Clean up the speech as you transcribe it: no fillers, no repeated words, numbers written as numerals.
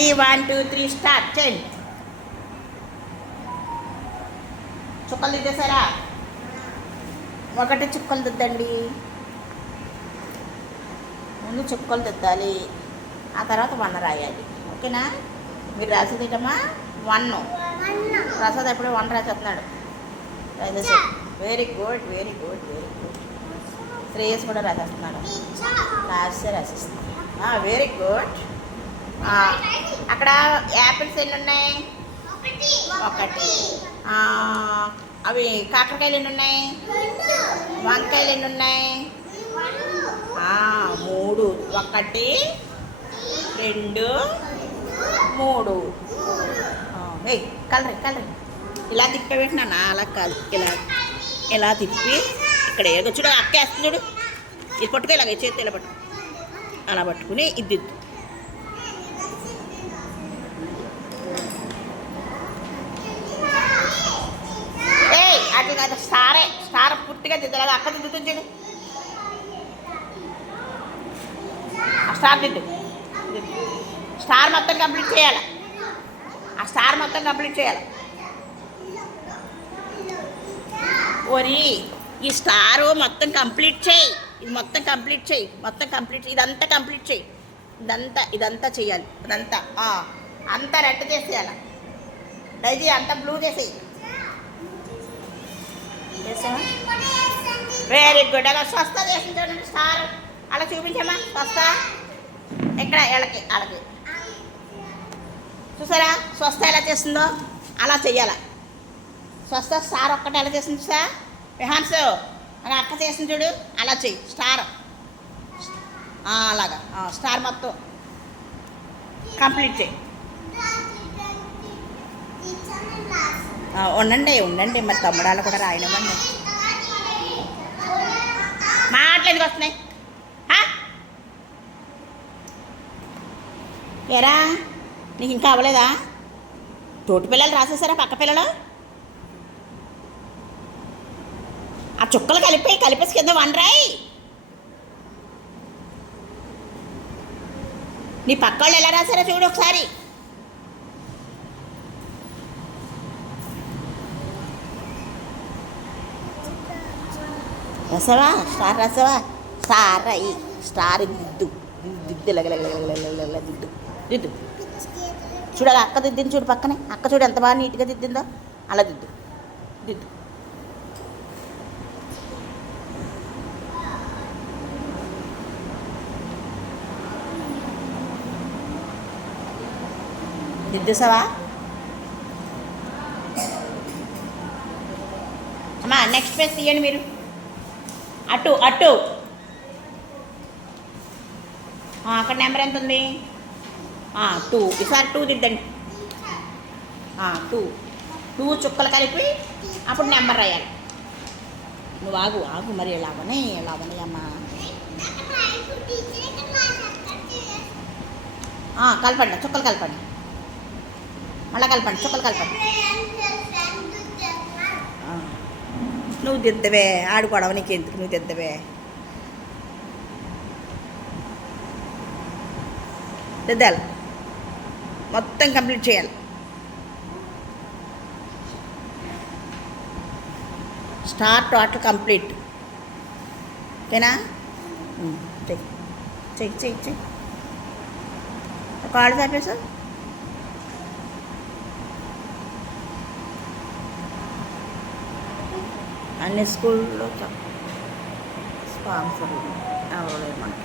1 2 3 start చేయండి. చుక్కలు దిద్దేశారా? ఒకటి చుక్కలు దిద్దండి. ముందు చుక్కలు దిద్దాలి, ఆ తర్వాత 1 రాయాలి. ఓకేనా? మీరు రాసేదేటమ్మా 1. ప్రసాద్ ఎప్పుడో 1 రాసేస్తున్నాడు. Very good very good very good. Shreyas కూడా రాసేస్తున్నాడు. లాస్ట్ రాసేస్తున్నాడు. Very good. అక్కడ యాపిల్స్ ఎన్ని ఉన్నాయి? 1. అవి కాకరకాయలు ఎన్ని ఉన్నాయి? వంకాయలు ఎన్ని ఉన్నాయి? 3. 1 2 3. కలర్ ఇలా తిప్పబెట్టినా అలా కాదు, ఇలా తిప్పి ఇక్కడ చూడు, అక్కేస్తుంది చూడు. ఇది పట్టుకో, ఇలాగ చేతి ఇలా పట్టుకు, అలా పట్టుకుని ఇది అట్లా కాదు, స్టార్ పుట్టిగా దిద్దలాగా అక్క దిద్దుతుంది చూడు. ఆ స్టార్ దిద్దు, స్టార్ మొత్తం కంప్లీట్ చేయాలి. ఆ స్టార్ మొత్తం కంప్లీట్ చేయాలి. ఓరి, ఈ స్టారు మొత్తం కంప్లీట్ చేయి. ఇది మొత్తం కంప్లీట్ చేయి, ఇదంతా కంప్లీట్ చేయి. ఇదంతా చేయాలి. అంతా రెడ్ చేసేయాలి. డైజీ అంతా బ్లూ చేసేయి. Very good. అలా స్వస్థ చేసింది చూడండి స్టార్. అలా చూపించమ్మా స్వస్థ. ఎక్కడ? వాళ్ళకి చూసారా స్వస్థ ఎలా చేస్తుందో? అలా చెయ్యాల. స్వస్థ స్టార్ ఒక్కటే ఎలా చేసింది సార్? విహాన్స్ అలా అక్క చేసింది చూడు, అలా చెయ్యి. స్టార్ అలాగా స్టార్ మొత్తం కంప్లీట్ చెయ్యి. ఉండండి మరి తమ్ముడాలు కూడా రాయడమండి. మాటలు ఎందుకు వస్తున్నాయి? ఏరా, నీకు ఇంకా అవ్వలేదా? తోటి పిల్లలు రాసేసారా? పక్క పిల్లలు ఆ చుక్కలు కలిపేసి కింద 1 రాయి. నీ పక్క వాళ్ళు ఎలా రాశారో చూడు ఒకసారి. రాసావా? స్టార్ రాసావా? స్టార్ రాయి. స్టార్ దిద్దు దిద్దు చూడాలి. అక్క దిద్దింది చూడు పక్కనే. అక్క చూడు ఎంత బాగా నీట్గా దిద్దిందో. అలా దిద్దు దిద్దేసావా? అమ్మా నెక్స్ట్ పేజ్ తీయండి మీరు. అటు అక్కడ నెంబర్ ఎంత ఉంది? 2. ఈసారి 2 దిద్దండి. 2 చుక్కలు కలిపి అప్పుడు నెంబర్ రాయాలి. నువ్వు ఆగు మరి. ఎలాగనే అమ్మా. కలపండి, చుక్కలు కలపండి. మళ్ళీ కలపండి, చుక్కలు కలపండి. నువ్వు దిద్దవే, ఆడుకోవడం నీకు ఎందుకు? నువ్వు దిద్దవే. దిద్దాలి, మొత్తం కంప్లీట్ చేయాలి. Star total complete. ఓకేనా? చెయ్యి. ఒక ఆడు చాపేసా. అన్ని స్కూల్లో స్పాన్సర్ అవ్వలేదు మనకి.